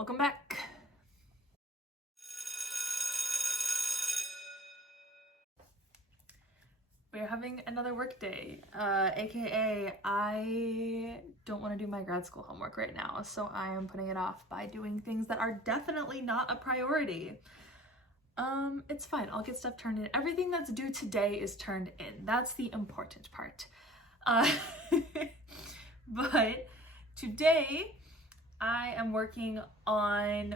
Welcome back. We're having another work day, aka I don't want to do my grad school homework right now, so I am putting it off by doing things that are definitely not a priority. It's fine, I'll get stuff turned in. Everything that's due today is turned in. That's the important part. But today I am working on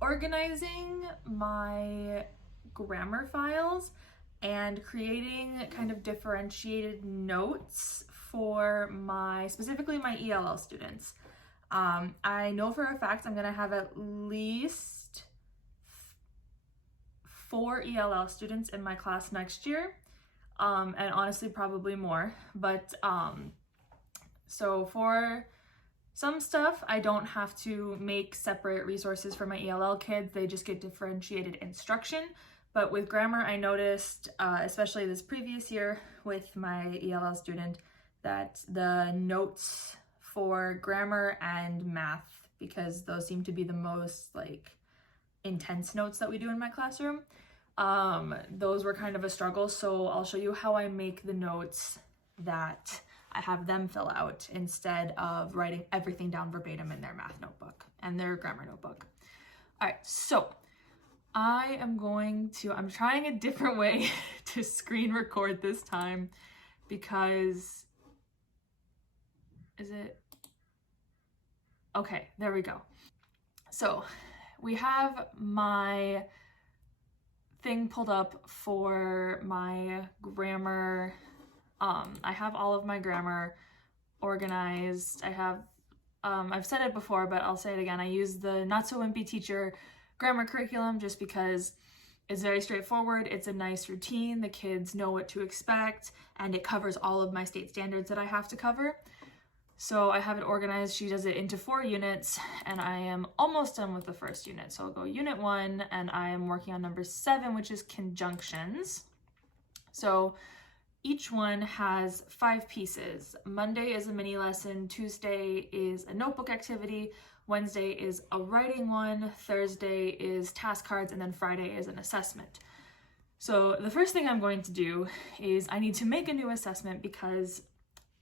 organizing my grammar files and creating kind of differentiated notes for specifically my ELL students. I know for a fact I'm gonna have at least 4 ELL students in my class next year, and honestly probably more, but so for some stuff I don't have to make separate resources for my ELL kids, they just get differentiated instruction. But with grammar, I noticed, especially this previous year with my ELL student, that the notes for grammar and math, because those seem to be the most intense notes that we do in my classroom, those were kind of a struggle. So I'll show you how I make the notes that I have them fill out instead of writing everything down verbatim in their math notebook and their grammar notebook. All right, so I'm trying a different way to screen record this time because, okay, there we go. So we have my thing pulled up for my grammar. I have all of my grammar organized. I've said it before, but I'll say it again. I use the Not So Wimpy Teacher grammar curriculum just because it's very straightforward. It's a nice routine. The kids know what to expect, and it covers all of my state standards that I have to cover. So I have it organized. She does it into 4 units, and I am almost done with the first unit. So I'll go unit 1, and I am working on number 7, which is conjunctions. So each one has 5 pieces. Monday is a mini lesson, Tuesday is a notebook activity, Wednesday is a writing one, Thursday is task cards, and then Friday is an assessment. So the first thing I'm going to do is I need to make a new assessment because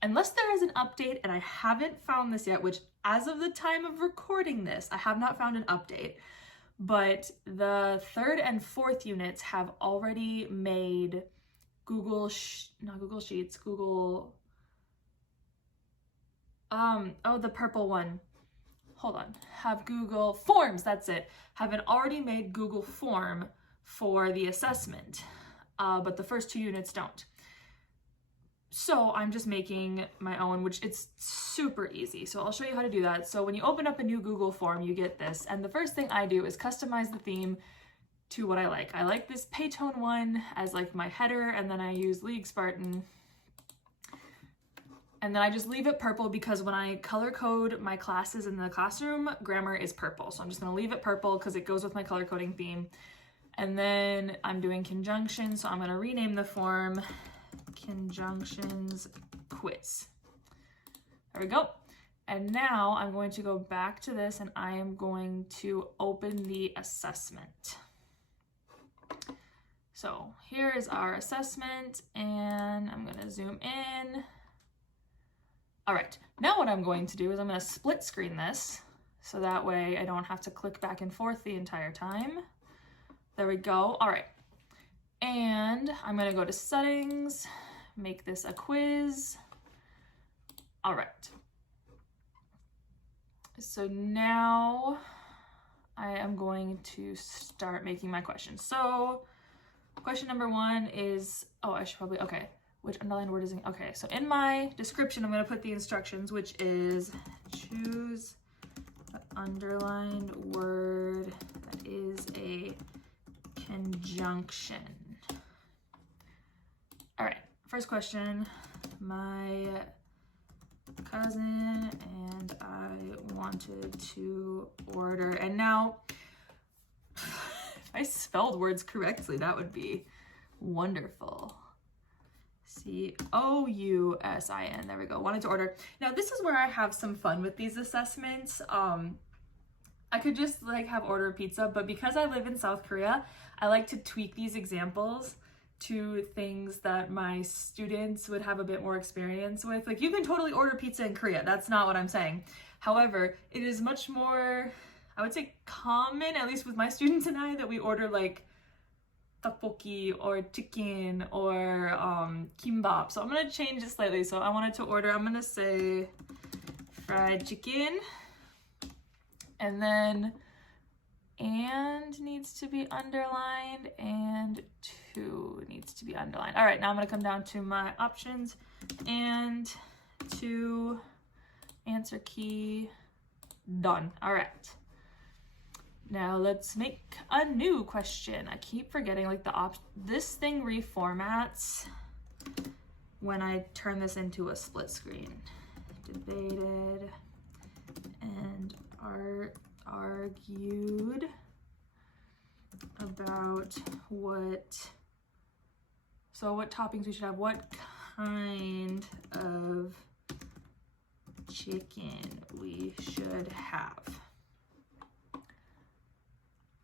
unless there is an update, and I haven't found this yet, which as of the time of recording this, I have not found an update, but the 3rd and 4th units have already made Google Forms, that's it, have an already made Google form for the assessment, but the first 2 units don't. So I'm just making my own, which it's super easy. So I'll show you how to do that. So when you open up a new Google form, you get this, and the first thing I do is customize the theme to what I like. I like this Paytone one as my header, and then I use League Spartan. And then I just leave it purple because when I color code my classes in the classroom, grammar is purple. So I'm just gonna leave it purple because it goes with my color coding theme. And then I'm doing conjunctions, so I'm gonna rename the form Conjunctions Quiz. There we go. And now I'm going to go back to this and I am going to open the assessment. So here is our assessment, and I'm gonna zoom in. All right, now what I'm going to do is I'm gonna split screen this, so that way I don't have to click back and forth the entire time. There we go, all right. And I'm gonna go to settings, make this a quiz. All right. So now I am going to start making my questions. So question number 1 is, which underlined word is in? Okay, so in my description, I'm gonna put the instructions, which is choose the underlined word that is a conjunction. All right, first question. My cousin and I wanted to order, and now if I spelled words correctly, that would be wonderful. C-O-U-S-I-N, there we go, wanted to order. Now this is where I have some fun with these assessments. I could just like have order pizza, but because I live in South Korea, I like to tweak these examples to things that my students would have a bit more experience with. Like, you can totally order pizza in Korea. That's not what I'm saying. However, it is much more, I would say, common, at least with my students and I, that we order like tteokbokki or chicken or kimbap. So I'm gonna change it slightly. So I wanted to order, I'm gonna say fried chicken, and then and needs to be underlined, and to needs to be underlined. All right, now I'm gonna come down to my options, and to answer key, done. All right. Now let's make a new question. I keep forgetting, like, this thing reformats when I turn this into a split screen. Debated and argued about what toppings we should have, what kind of chicken we should have.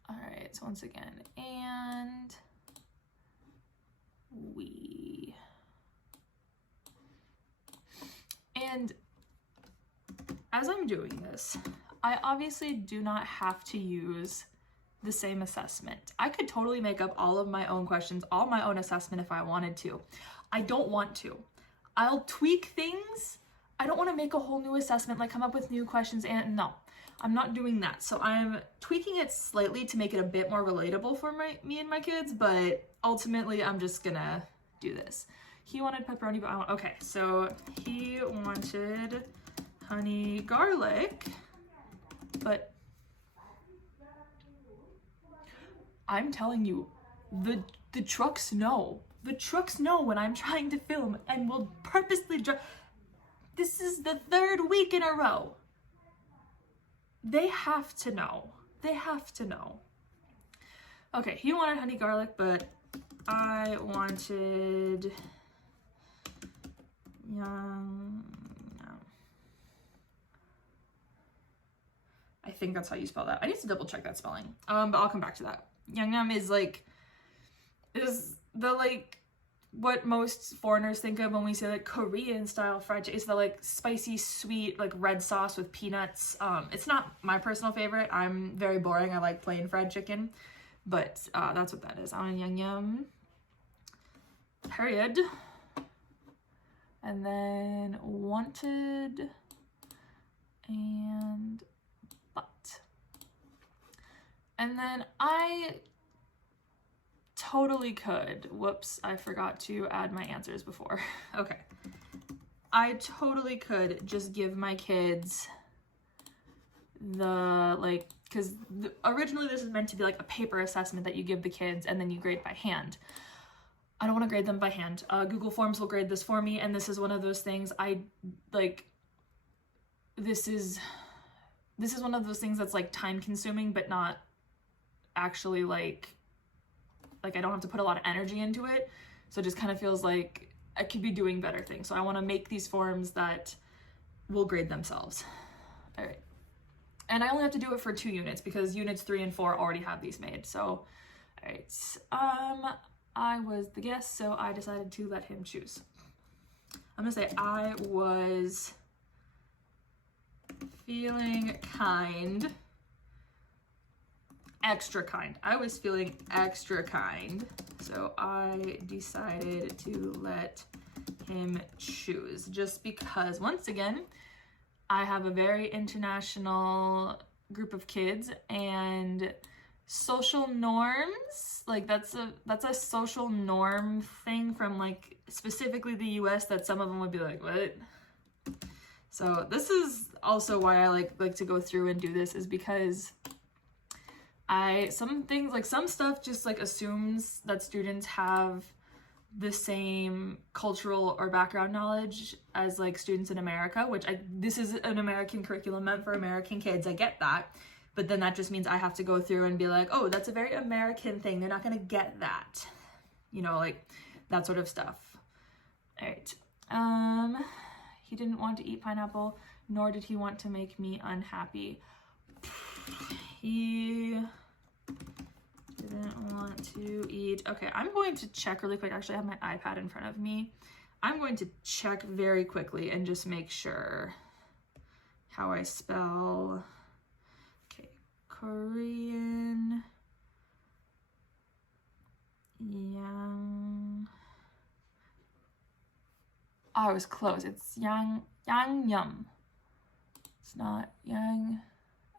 All right, so once again, and we, and as I'm doing this, I obviously do not have to use the same assessment. I could totally make up all of my own questions, all my own assessment if I wanted to. I don't want to. I'll tweak things. I don't want to make a whole new assessment, like come up with new questions, and no, I'm not doing that. So I'm tweaking it slightly to make it a bit more relatable for me and my kids, but ultimately I'm just gonna do this. He wanted pepperoni, but okay, so he wanted honey garlic, but I'm telling you, the trucks know. The trucks know when I'm trying to film and will purposely drive. This is the 3rd week in a row. They have to know. They have to know. Okay, he wanted honey garlic, but I wanted young. I think that's how you spell that. I need to double check that spelling. But I'll come back to that. Yangnam is the like what most foreigners think of when we say like Korean style fried chicken. It's the like spicy, sweet, like red sauce with peanuts. It's not my personal favorite. I'm very boring. I like plain fried chicken, but that's what that is. Yangnam. Period. And then wanted and but. And then I totally could. Whoops, I forgot to add my answers before. Okay. I totally could just give my kids the, like, because originally this is meant to be like a paper assessment that you give the kids and then you grade by hand. I don't want to grade them by hand. Google Forms will grade this for me, and this is one of those things this is one of those things that's like time consuming, but not actually like I don't have to put a lot of energy into it. So it just kind of feels like I could be doing better things. So I want to make these forms that will grade themselves. All right. And I only have to do it for 2 units because units 3 and 4 already have these made. So, all right. I was the guest, so I decided to let him choose. I'm gonna say I was feeling kind. Extra kind. I was feeling extra kind, so I decided to let him choose, just because, once again, I have a very international group of kids, and social norms, like that's a social norm thing from like specifically the US that some of them would be like, what? So this is also why I like to go through and do this, is because some stuff just like assumes that students have the same cultural or background knowledge as like students in America, which this is an American curriculum meant for American kids. I get that. But then that just means I have to go through and be like, oh, that's a very American thing. They're not going to get that. You know, like that sort of stuff. All right. He didn't want to eat pineapple, nor did he want to make me unhappy. he didn't want to eat. Okay, I'm going to check really quick. Actually, I have my iPad in front of me. I'm going to check very quickly and just make sure how I spell. Okay, Korean. Yang. Oh, I was close. It's Yangnyeom. It's not yang,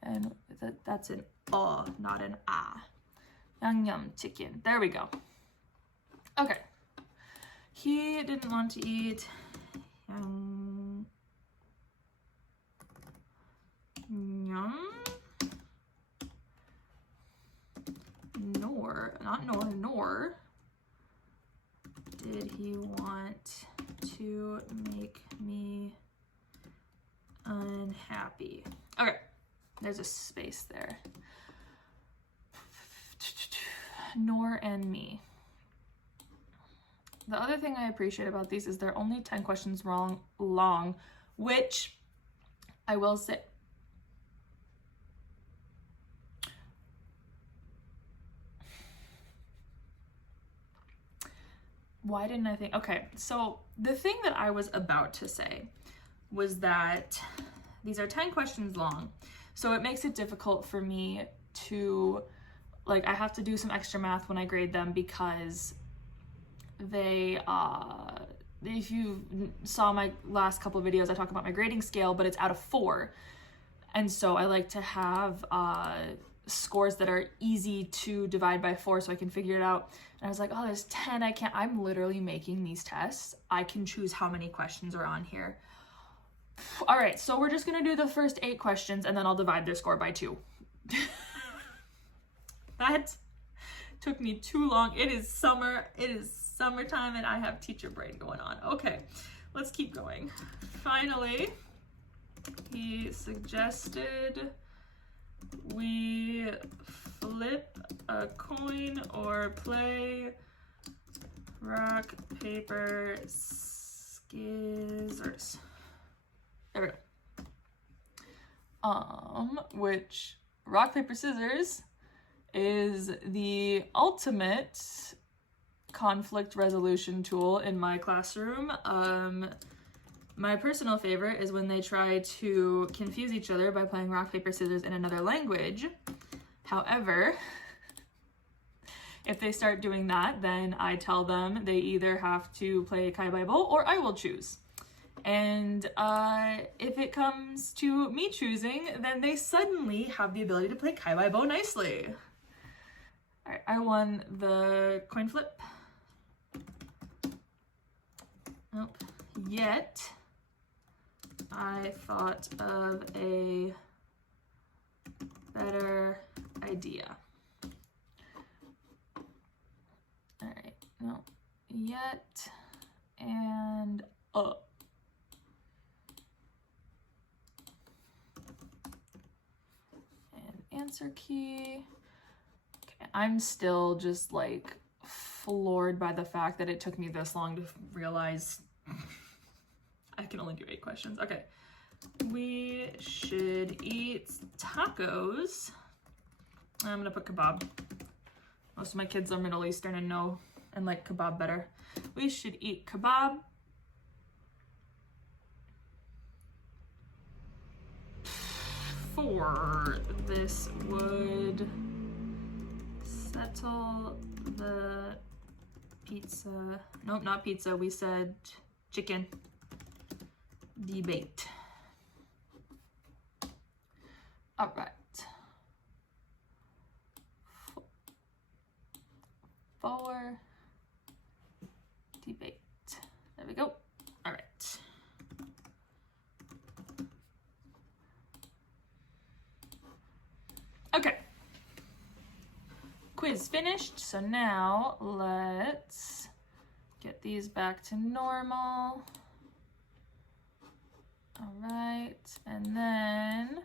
and that's an not an ah. Yangnyeom chicken. There we go. Okay. He didn't want to eat Yangnyeom. Nor did he want to make me unhappy. Okay, there's a space there. Nor and me. The other thing I appreciate about these is they're only 10 questions long, which I will say. Why didn't I think? Okay, so the thing that I was about to say was that these are 10 questions long, so it makes it difficult for me to, like, I have to do some extra math when I grade them because they, if you saw my last couple of videos, I talk about my grading scale, but it's out of 4. And so I like to have scores that are easy to divide by 4 so I can figure it out. And I was like, oh, there's 10. I'm literally making these tests. I can choose how many questions are on here. All right, so we're just gonna do the first 8 questions and then I'll divide their score by 2. That took me too long. It is summer. It is summertime and I have teacher brain going on. Okay, let's keep going. Finally, he suggested we flip a coin or play rock, paper, scissors. There we go. Which rock, paper, scissors is the ultimate conflict resolution tool in my classroom. My personal favorite is when they try to confuse each other by playing rock, paper, scissors in another language. However, if they start doing that, then I tell them they either have to play Kaibai or I will choose. And if it comes to me choosing, then they suddenly have the ability to play Kaibai nicely. All right, I won the coin flip. Nope. Yet, I thought of a better idea. All right, no, yet, and up. And answer key. Okay, I'm still just like floored by the fact that it took me this long to realize I can only do 8 questions. Okay. We should eat tacos. I'm gonna put kebab. Most of my kids are Middle Eastern and like kebab better. We should eat kebab. For this would settle the pizza. Nope, not pizza. We said chicken debate. All right. For debate. There we go. All right. Okay. Quiz finished. So now let's get these back to normal. All right. And then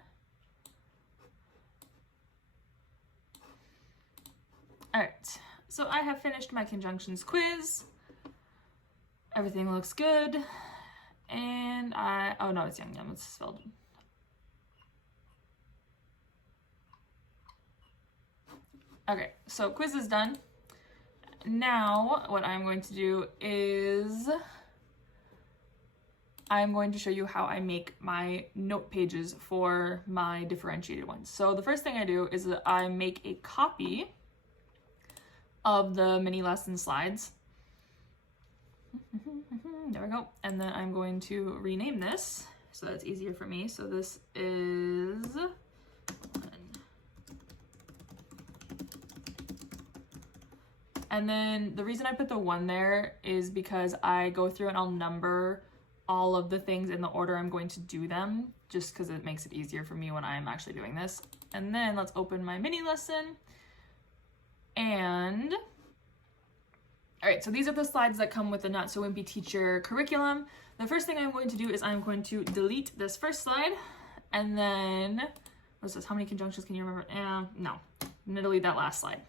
all right. So I have finished my conjunctions quiz. Everything looks good. And oh no, it's Yangnyeom, it's spelled. Okay, so quiz is done. Now what I'm going to do is I'm going to show you how I make my note pages for my differentiated ones. So the first thing I do is that I make a copy of the mini lesson slides. There we go. And then I'm going to rename this so that's easier for me. So this is and then the reason I put the 1 there is because I go through and I'll number all of the things in the order I'm going to do them, just because it makes it easier for me when I'm actually doing this. And then let's open my mini lesson. And all right, so these are the slides that come with the Not So Wimpy Teacher curriculum. The first thing I'm going to do is I'm going to delete this first slide, and then what's this? How many conjunctions can you remember? No, I'm gonna delete that last slide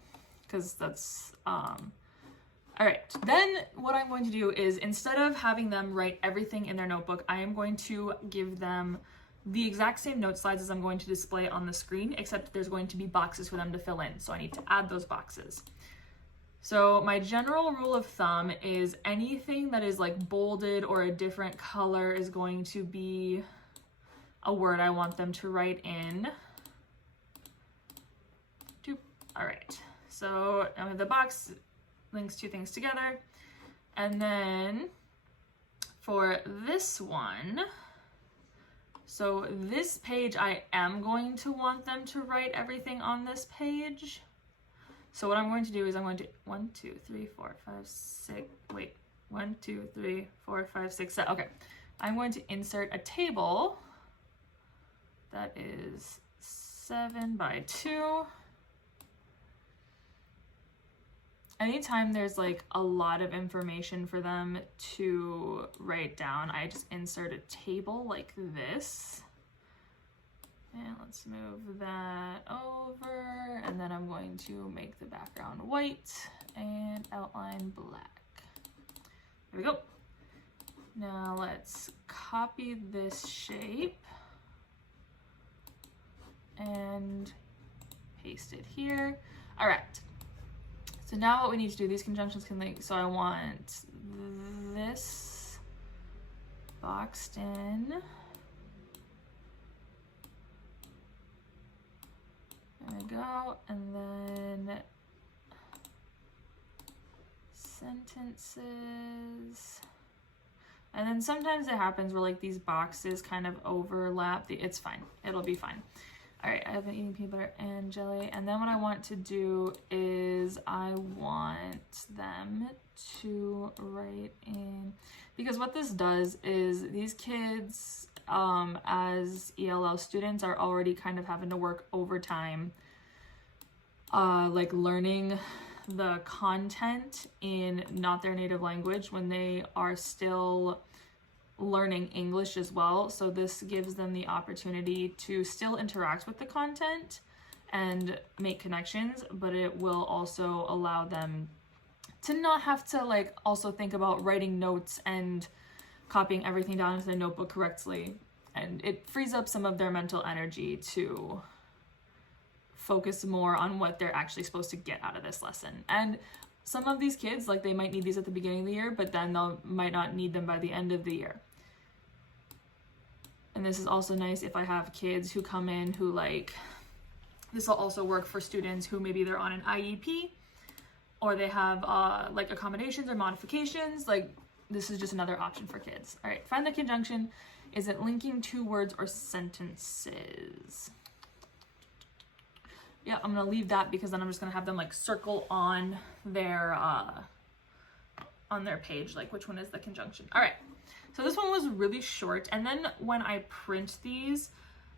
because that's all right, then what I'm going to do is instead of having them write everything in their notebook, I am going to give them the exact same note slides as I'm going to display on the screen, except there's going to be boxes for them to fill in. So I need to add those boxes. So my general rule of thumb is anything that is like bolded or a different color is going to be a word I want them to write in. All right, so the box links 2 things together. And then for this one, so this page, I am going to want them to write everything on this page. So what I'm going to do is I'm going to 1, 2, 3, 4, 5, 6, wait, 1, 2, 3, 4, 5, 6, 7. Okay, I'm going to insert a table that is 7 by 2. Anytime there's like a lot of information for them to write down, I just insert a table like this. And let's move that over. And then I'm going to make the background white and outline black. There we go. Now let's copy this shape and paste it here. All right. So now what we need to do, these conjunctions can link, so I want this boxed in. There we go, and then sentences. And then sometimes it happens where like these boxes kind of overlap. It's fine, it'll be fine. All right, I've been eating peanut butter and jelly. And then what I want to do is I want them to write in, because what this does is these kids as ELL students are already kind of having to work overtime, like learning the content in not their native language when they are still learning English as well. So this gives them the opportunity to still interact with the content and make connections, but it will also allow them to not have to like also think about writing notes and copying everything down into their notebook correctly. And it frees up some of their mental energy to focus more on what they're actually supposed to get out of this lesson. And some of these kids, like they might need these at the beginning of the year, but then they might not need them by the end of the year. And this is also nice if I have kids who come in who like, this will also work for students who maybe they're on an IEP or they have like accommodations or modifications. Like this is just another option for kids. All right, find the conjunction. Is it linking 2 words or sentences? Yeah, I'm gonna leave that because then I'm just gonna have them like circle on their page, like which one is the conjunction. All right. So this one was really short, and then when I print these,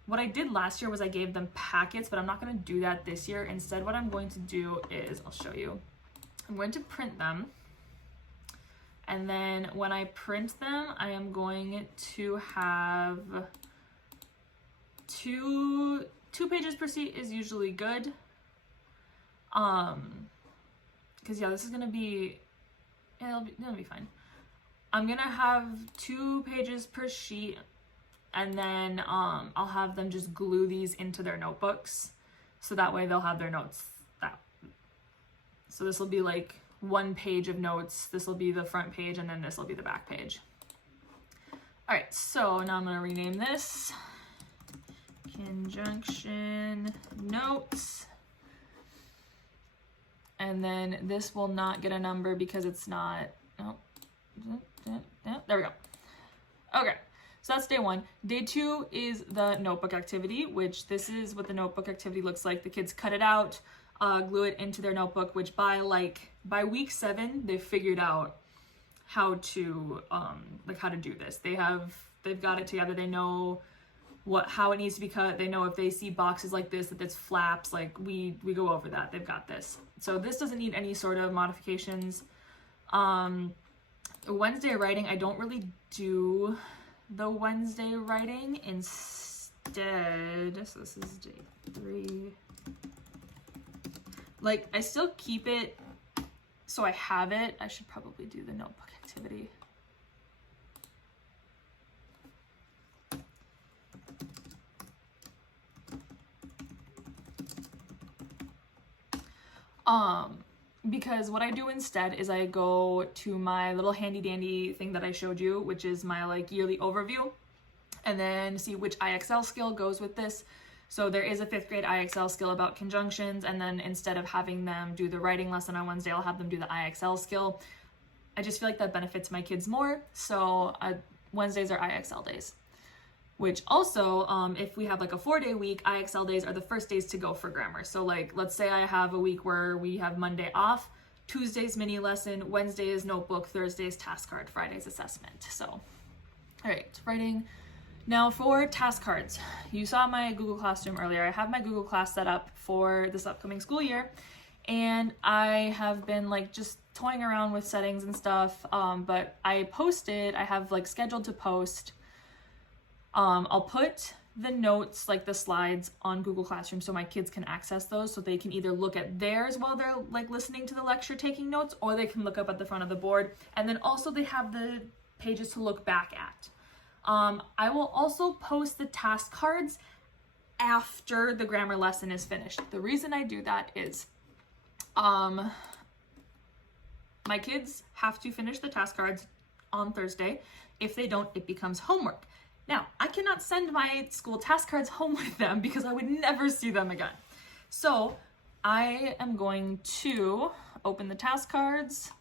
what I did last year was I gave them packets, but I'm not going to do that this year. Instead, what I'm going to do is, I'll show you, I'm going to print them, and then when I print them, I am going to have two pages per sheet is usually good, because yeah, this is going to be, it'll be fine. I'm gonna have 2 pages per sheet, and then I'll have them just glue these into their notebooks, so that way they'll have their notes So this will be like one page of notes. This will be the front page, and then this will be the back page. All right, so now I'm gonna rename this conjunction notes. And then this will not get a number because it's not, oh, there we go. Okay, so that's day 1. Day 2 is the notebook activity, which this is what the notebook activity looks like. The kids cut it out, glue it into their notebook, which by week 7, they've figured out how to, how to do this. They've got it together. They know how it needs to be cut. They know if they see boxes like this, that it's flaps, like we go over that. They've got this. So this doesn't need any sort of modifications. Wednesday writing, I don't really do the Wednesday writing. Instead, so this is day 3. Like, I still keep it so I have it. I should probably do the notebook activity. Because what I do instead is I go to my little handy dandy thing that I showed you, which is my like yearly overview, and then see which IXL skill goes with this. So there is a 5th grade IXL skill about conjunctions, and then instead of having them do the writing lesson on Wednesday, I'll have them do the IXL skill. I just feel like that benefits my kids more. So Wednesdays are IXL days. Which also, if we have like a 4-day week, IXL days are the first days to go for grammar. So like, let's say I have a week where we have Monday off, Tuesday's mini lesson, Wednesday is notebook, Thursday's task card, Friday's assessment. So, all right, writing. Now for task cards, you saw my Google Classroom earlier. I have my Google Class set up for this upcoming school year, and I have been like just toying around with settings and stuff, but I have like scheduled to post. I'll put the notes, like the slides, on Google Classroom so my kids can access those, so they can either look at theirs while they're like listening to the lecture taking notes, or they can look up at the front of the board, and then also they have the pages to look back at. I will also post the task cards after the grammar lesson is finished. The reason I do that is my kids have to finish the task cards on Thursday. If they don't, it becomes homework. Now, I cannot send my school task cards home with them because I would never see them again. So I am going to open the task cards,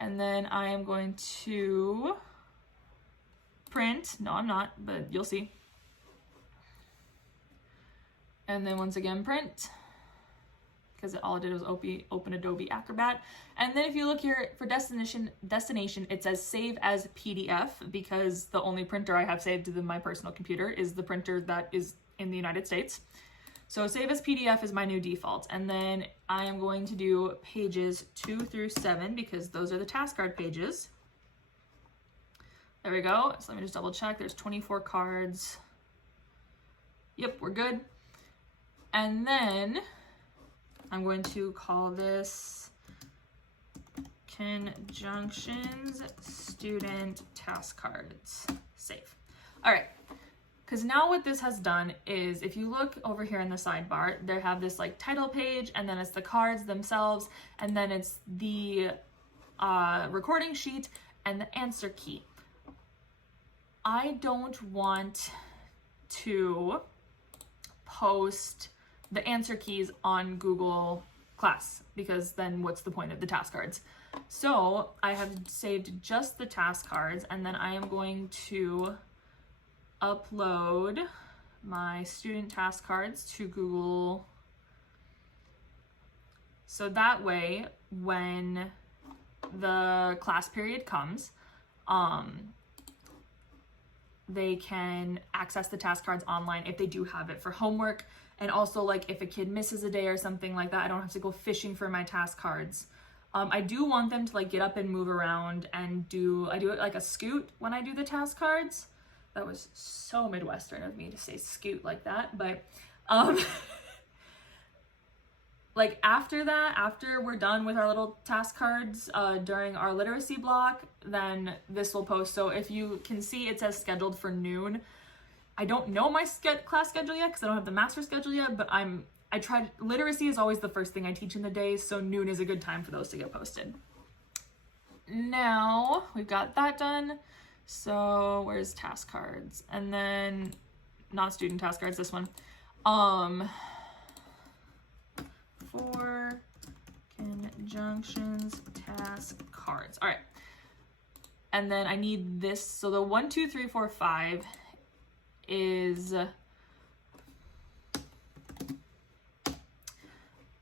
and then I am going to print. No, I'm not, but you'll see. And then once again, print, because all I did was open Adobe Acrobat. And then if you look here for destination, it says save as PDF, because the only printer I have saved to my personal computer is the printer that is in the United States. So save as PDF is my new default. And then I am going to do pages 2 through 7 because those are the task card pages. There we go. So let me just double check. There's 24 cards. Yep, we're good. And then I'm going to call this Conjunctions Student Task Cards. Save. All right, because now what this has done is, if you look over here in the sidebar, they have this like title page, and then it's the cards themselves, and then it's the recording sheet and the answer key. I don't want to post the answer keys on Google Class, because then what's the point of the task cards? So I have saved just the task cards, and then I am going to upload my student task cards to Google. So that way, when the class period comes, they can access the task cards online if they do have it for homework. And also, like, if a kid misses a day or something like that, I don't have to go fishing for my task cards. I do want them to like get up and move around and I do it like a scoot when I do the task cards. That was so Midwestern of me to say scoot like that, but like after we're done with our little task cards during our literacy block, then this will post. So if you can see, it says scheduled for noon. I don't know my class schedule yet because I don't have the master schedule yet, but I'm I tried, literacy is always the first thing I teach in the day, so noon is a good time for those to get posted. Now we've got that done. So where's task cards? And then not student task cards, this one. For conjunctions task cards. All right. And then I need this. So the 1, 2, 3, 4, 5 is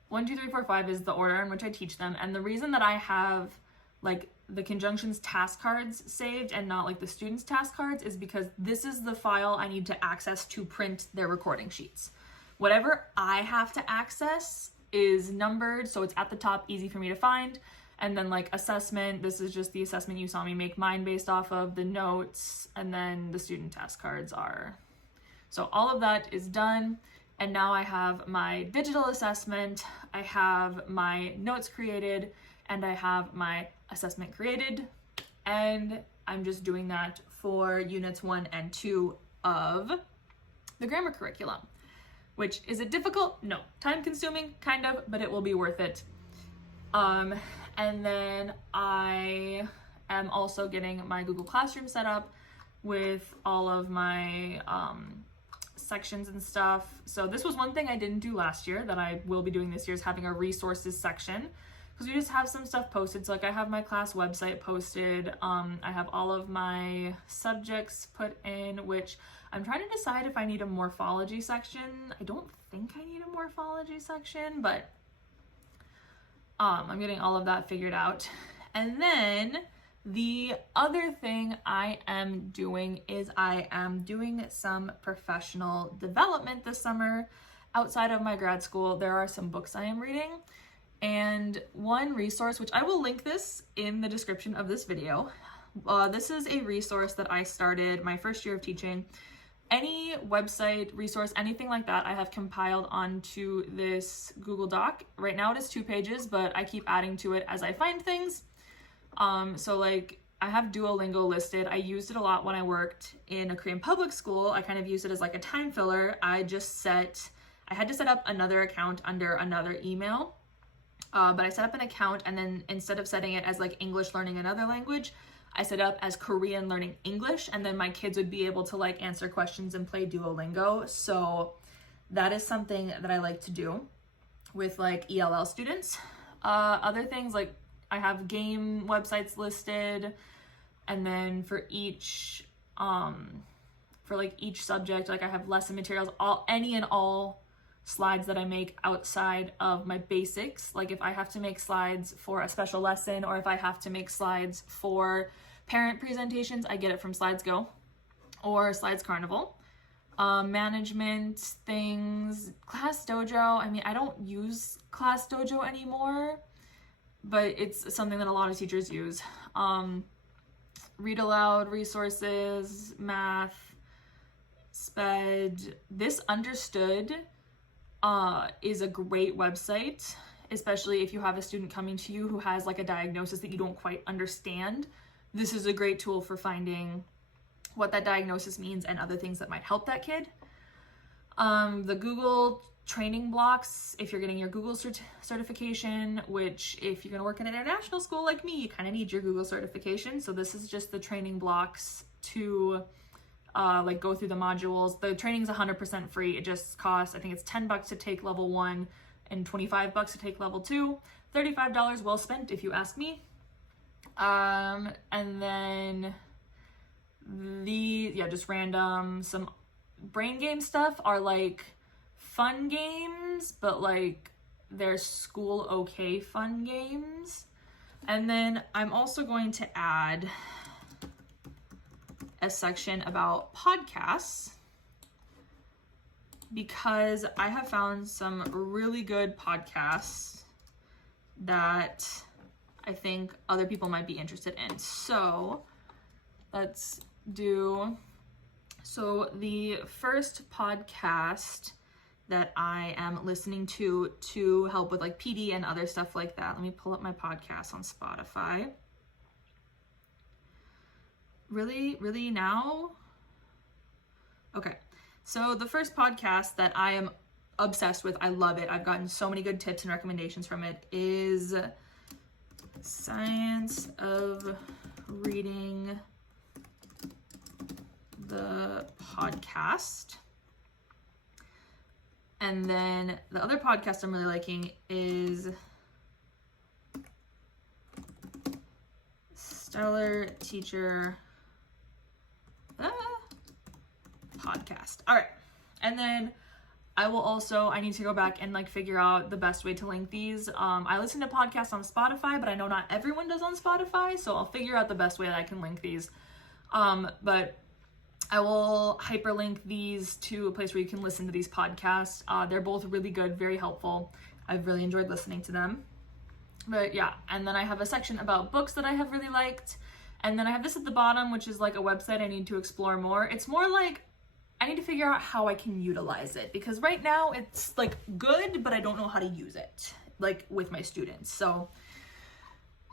1, 2, 3, 4, 5 is the order in which I teach them. And the reason that I have like the conjunctions task cards saved and not like the students task cards is because this is the file I need to access to print their recording sheets. Whatever I have to access is numbered, so it's at the top, easy for me to find. And then like assessment, this is just the assessment you saw me make mine based off of the notes, and then the student task cards are. So all of that is done. And now I have my digital assessment, I have my notes created, and I have my assessment created. And I'm just doing that for units 1 and 2 of the grammar curriculum. Which, is it difficult? No. Time consuming? Kind of, but it will be worth it. And then I am also getting my Google Classroom set up with all of my sections and stuff. So this was one thing I didn't do last year that I will be doing this year, is having a resources section, because we just have some stuff posted. So like I have my class website posted. I have all of my subjects put in, which I'm trying to decide if I need a morphology section. I don't think I need a morphology section, but I'm getting all of that figured out. And then the other thing I am doing is I am doing some professional development this summer outside of my grad school. There are some books I am reading, and one resource, which I will link this in the description of this video. This is a resource that I started my first year of teaching. Any website, resource, anything like that, I have compiled onto this Google Doc. Right now it is 2 pages, but I keep adding to it as I find things. So like I have Duolingo listed. I used it a lot when I worked in a Korean public school. I kind of used it as like a time filler. I had to set up another account under another email. But I set up an account, and then instead of setting it as like English learning another language, I set up as Korean learning English, and then my kids would be able to like answer questions and play Duolingo. So that is something that I like to do with like ELL students. Other things, like I have game websites listed, and then for each each subject, like I have lesson materials, any and all slides that I make outside of my basics. Like if I have to make slides for a special lesson, or if I have to make slides for parent presentations, I get it from Slides Go or Slides Carnival. Management things, Class Dojo. I mean, I don't use Class Dojo anymore, but it's something that a lot of teachers use. Read aloud resources, math, SPED. This Understood is a great website, especially if you have a student coming to you who has like a diagnosis that you don't quite understand. This is a great tool for finding what that diagnosis means and other things that might help that kid. The Google training blocks, if you're getting your Google certification, which if you're going to work in an international school like me, you kind of need your Google certification. So this is just the training blocks to like go through the modules. The training's 100% free. It just costs, I think it's $10 to take level 1 and $25 to take level 2. $35 well spent if you ask me. And then just random, some brain game stuff are like fun games, but like they're school okay fun games. And then I'm also going to add a section about podcasts, because I have found some really good podcasts that I think other people might be interested in. So let's do, so the first podcast that I am listening to help with like PD and other stuff like that. Let me pull up my podcast on Spotify. Really now? Okay. So the first podcast that I am obsessed with. I love it. I've gotten so many good tips and recommendations from it, is Science of Reading, the podcast. And then the other podcast I'm really liking is Stellar Teacher podcast. All right. And then I need to go back and like figure out the best way to link these. I listen to podcasts on Spotify, but I know not everyone does on Spotify, so I'll figure out the best way that I can link these. But I will hyperlink these to a place where you can listen to these podcasts. They're both really good, very helpful. I've really enjoyed listening to them. But yeah, and then I have a section about books that I have really liked. And then I have this at the bottom, which is like a website I need to explore more. It's more like I need to figure out how I can utilize it, because right now it's like good, but I don't know how to use it like with my students. So,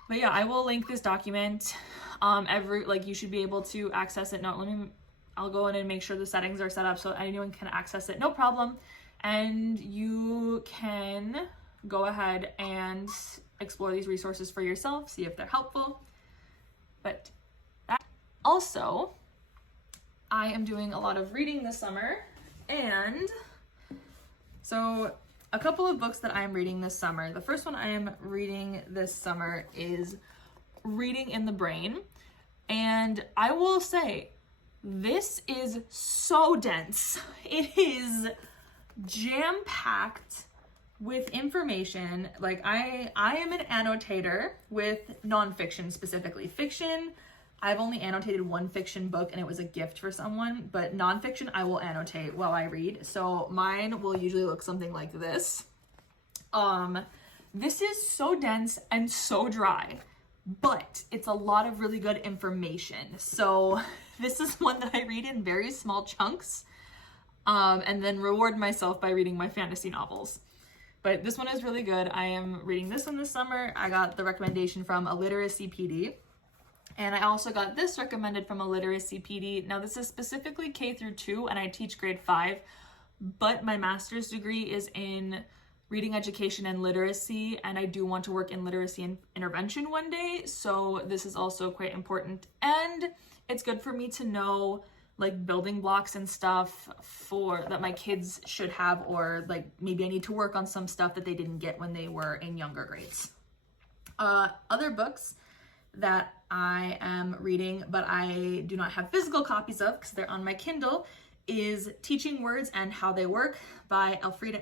but yeah, I will link this document. You should be able to access it. I'll go in and make sure the settings are set up so anyone can access it, no problem. And you can go ahead and explore these resources for yourself, see if they're helpful. But that also, I am doing a lot of reading this summer, and so a couple of books that I am reading this summer. The first one I am reading this summer is Reading in the Brain, and I will say this is so dense. It is jam-packed with information. Like I am an annotator with nonfiction specifically. Fiction, I've only annotated one fiction book and it was a gift for someone, but nonfiction I will annotate while I read. So mine will usually look something like this. This is so dense and so dry, but it's a lot of really good information. So this is one that I read in very small chunks, and then reward myself by reading my fantasy novels. But this one is really good. I am reading this one this summer. I got the recommendation from a literacy PD. And I also got this recommended from a literacy PD. Now this is specifically K through 2 and I teach grade 5, but my master's degree is in reading education and literacy, and I do want to work in literacy and intervention one day. So this is also quite important. And it's good for me to know like building blocks and stuff that my kids should have, or like maybe I need to work on some stuff that they didn't get when they were in younger grades. Other books that I am reading, but I do not have physical copies of because they're on my Kindle, is Teaching Words and How They Work by Elfrieda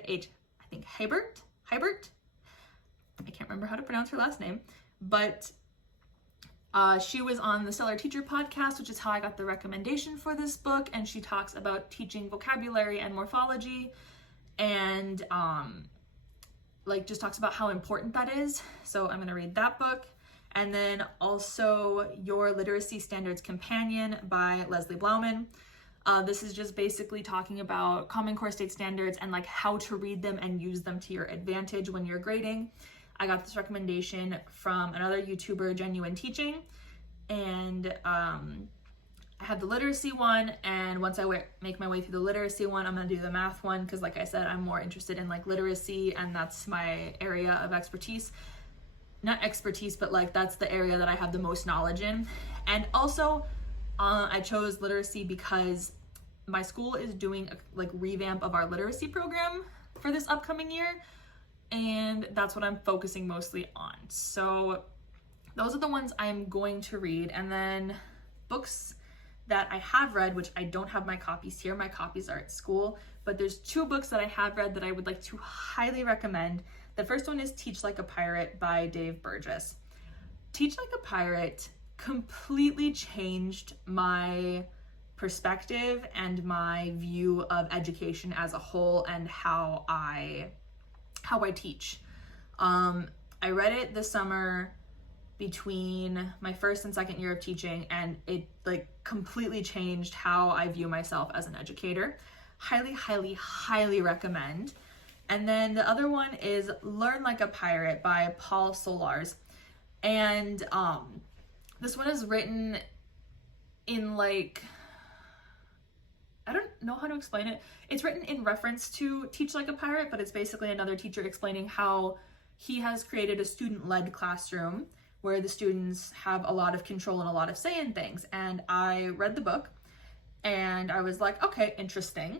Hiebert. I can't remember how to pronounce her last name, but she was on the Stellar Teacher podcast, which is how I got the recommendation for this book, and she talks about teaching vocabulary and morphology, and just talks about how important that is. So I'm going to read that book. And then also Your Literacy Standards Companion by Leslie Blauman. This is just basically talking about Common Core State standards and like how to read them and use them to your advantage when you're grading. I got this recommendation from another YouTuber, Genuine Teaching, and I had the literacy one, and once I make my way through the literacy one, I'm gonna do the math one, because like I said, I'm more interested in like literacy, and that's my area of expertise. Not expertise, but like that's the area that I have the most knowledge in. And also I chose literacy because my school is doing a revamp of our literacy program for this upcoming year, and that's what I'm focusing mostly on. So those are the ones I'm going to read. And then books that I have read, which I don't have my copies here, my copies are at school, but there's 2 books that I have read that I would like to highly recommend. The first one is Teach Like a Pirate by Dave Burgess. Teach Like a Pirate completely changed my perspective and my view of education as a whole and how I teach. I read it this summer between my first and second year of teaching, and it completely changed how I view myself as an educator. Highly, highly, highly recommend. And then the other one is Learn Like a Pirate by Paul Solars. And this one is written in I don't know how to explain it. It's written in reference to Teach Like a Pirate, but it's basically another teacher explaining how he has created a student-led classroom where the students have a lot of control and a lot of say in things. And I read the book and I was like, okay, interesting.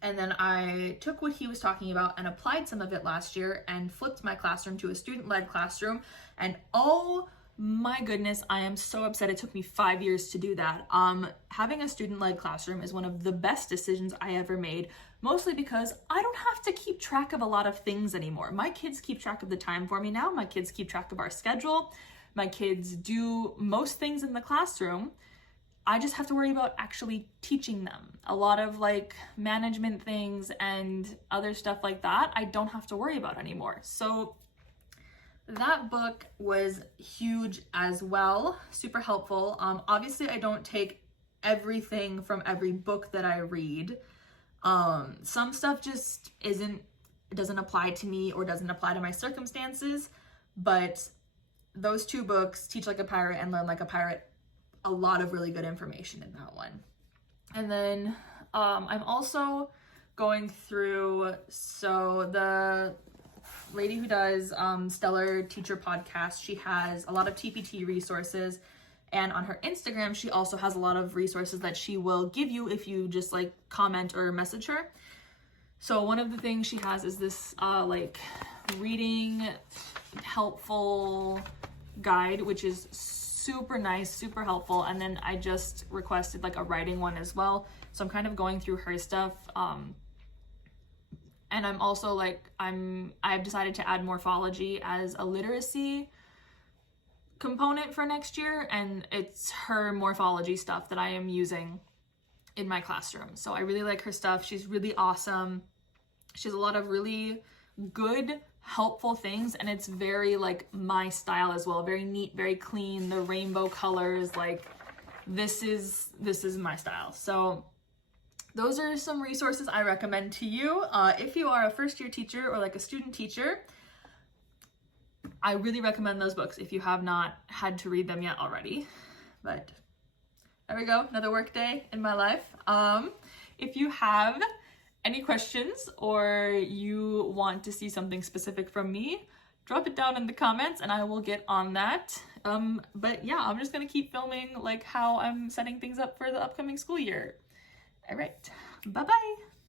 And then I took what he was talking about and applied some of it last year and flipped my classroom to a student-led classroom. And oh my goodness, I am so upset it took me 5 years to do that. Having a student-led classroom is one of the best decisions I ever made, mostly because I don't have to keep track of a lot of things anymore. My kids keep track of the time for me now. My kids keep track of our schedule. My kids do most things in the classroom. I just have to worry about actually teaching them. A lot of like management things and other stuff like that, I don't have to worry about anymore. So that book was huge as well, super helpful. Obviously I don't take everything from every book that I read. Some stuff just doesn't apply to me or doesn't apply to my circumstances, but those two books, Teach Like a Pirate and Learn Like a Pirate, a lot of really good information in that one. And then I'm also going through, so the lady who does Stellar Teacher Podcast, she has a lot of TPT resources, and on her Instagram she also has a lot of resources that she will give you if you just like comment or message her. So one of the things she has is this like reading helpful guide, which is super nice, super helpful. And then I just requested like a writing one as well, so I'm kind of going through her stuff. And I'm also like, I've decided to add morphology as a literacy component for next year, and it's her morphology stuff that I am using in my classroom. So I really like her stuff. She's really awesome. She has a lot of really good, helpful things, and it's very like my style as well. Very neat, very clean, the rainbow colors, like this is my style. So those are some resources I recommend to you. If you are a first-year teacher or like a student teacher, I really recommend those books if you have not had to read them yet already. But there we go, another work day in my life. If you have any questions or you want to see something specific from me, drop it down in the comments and I will get on that. But yeah, I'm just gonna keep filming like how I'm setting things up for the upcoming school year. All right, bye-bye.